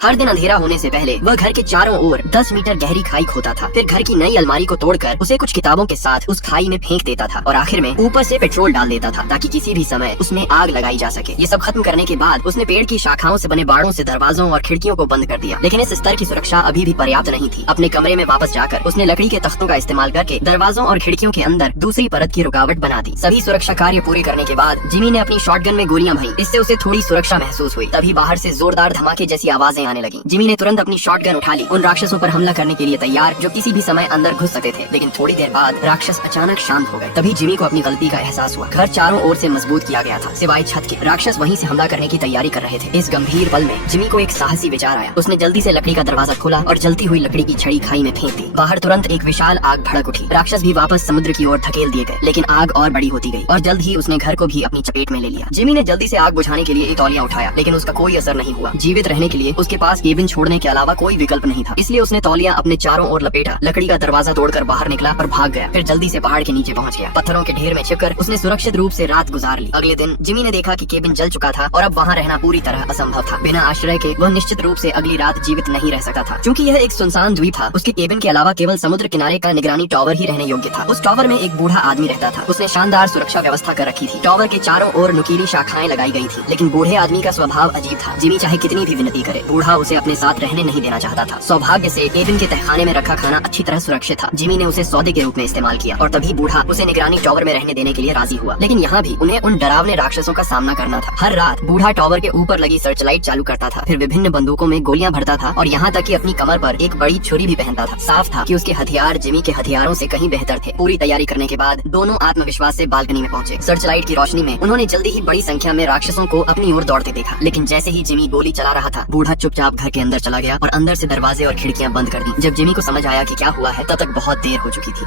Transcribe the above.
हर दिन अंधेरा होने से पहले वह घर के चारों ओर 10 मीटर गहरी खाई खोदा था। फिर घर की नई अलमारी को तोड़कर उसे कुछ किताबों के साथ उस खाई में फेंक देता था और आखिर में ऊपर से पेट्रोल डाल देता था ताकि किसी भी समय उसमें आग लगाई जा सके। ये सब खत्म करने के बाद उसने पेड़ की शाखाओं से बने बाड़ों से दरवाजों और खिड़कियों को बंद कर दिया, लेकिन इस स्तर की सुरक्षा अभी भी पर्याप्त नहीं थी। अपने कमरे में वापस जाकर उसने लकड़ी के तख्तों का इस्तेमाल करके दरवाजों और खिड़कियों के अंदर दूसरी परत की रुकावट बना दी। सभी सुरक्षा कार्य पूरे करने के बाद जिमी ने अपनी शॉटगन में गोलियां भरी। इससे उसे थोड़ी सुरक्षा महसूस हुई। तभी बाहर से जोरदार धमाके जैसी आवाजें आने लगी। जिमी ने तुरंत अपनी शॉटगन उठा ली, उन राक्षसों पर हमला करने के लिए तैयार जो किसी भी समय अंदर घुस सकते थे। लेकिन थोड़ी देर बाद राक्षस अचानक शांत हो गए। तभी जिमी को अपनी गलती का एहसास हुआ। घर चारों ओर से मजबूत किया गया था सिवाय छत के। राक्षस वहीं से हमला करने की तैयारी कर रहे थे। इस गंभीर पल में जिमी को एक साहसी विचार आया। उसने जल्दी से लकड़ी का दरवाजा खोला और जलती हुई लकड़ी की छड़ी खाई में फेंक दी। बाहर तुरंत एक विशाल आग भड़क उठी। राक्षस भी वापस समुद्र की ओर धकेल दिए गए, लेकिन आग और बड़ी होती गई और जल्द ही उसने घर को भी अपनी चपेट में ले लिया। जिमी ने जल्दी से आग बुझाने के लिए एक तौलिया उठाया, लेकिन उसका कोई असर नहीं हुआ। जीवित रहने के लिए उसके पास केबिन छोड़ने के अलावा कोई विकल्प नहीं था। इसलिए उसने तौलिया अपने चारों ओर लपेटा, लकड़ी का दरवाजा तोड़कर बाहर निकला और भाग गया। फिर जल्दी से पहाड़ के नीचे पहुंच गया। पत्थरों के ढेर में छिपकर उसने सुरक्षित रूप से रात गुजार ली। अगले दिन जिमी ने देखा कि केबिन जल चुका था और अब वहां रहना पूरी तरह असंभव था। बिना आश्रय के वह निश्चित रूप से अगली रात जीवित नहीं रह सकता था। क्योंकि यह एक सुनसान द्वीप था, उसके केबिन के अलावा केवल समुद्र किनारे का निगरानी टावर ही रहने योग्य था। उस टावर में एक बूढ़ा आदमी रहता था। उसने शानदार सुरक्षा व्यवस्था कर रखी थी। टावर के चारों ओर नुकीली शाखाएं लगाई गई थी, लेकिन बूढ़े आदमी का स्वभाव अजीब था। जिमी चाहे कितनी भी विनती करे, बूढ़ा उसे अपने साथ रहने नहीं देना चाहता था। सौभाग्य से केबिन के तहखाने में रखा खाना अच्छी तरह सुरक्षित था। जिमी ने उसे सौदे के रूप में इस्तेमाल किया और तभी बूढ़ा उसे निगरानी टावर में रहने देने के लिए राजी हुआ। लेकिन यहाँ भी उन्हें उन डरावने राक्षसों का सामना करना था। हर रात बूढ़ा टावर के ऊपर लगी सर्च लाइट चालू करता था, फिर विभिन्न बंदूकों में गोलियां भरता था और यहाँ तक कि अपनी कमर पर एक बड़ी छुरी भी पहनता था। साफ था कि उसके हथियार जिमी के हथियारों से कहीं बेहतर थे। पूरी तैयारी करने के बाद दोनों आत्मविश्वास से बालकनी में पहुंचे। सर्च लाइट की रोशनी में उन्होंने जल्दी ही बड़ी संख्या में राक्षसों को अपनी ओर दौड़ते देखा। लेकिन जैसे ही जिमी गोली चला रहा था, बूढ़ा चुपचाप घर के अंदर चला गया और अंदर से दरवाजे और खिड़कियां बंद कर दी। जब जिमी को समझ आया कि क्या हुआ है, तब तक बहुत देर हो चुकी थी।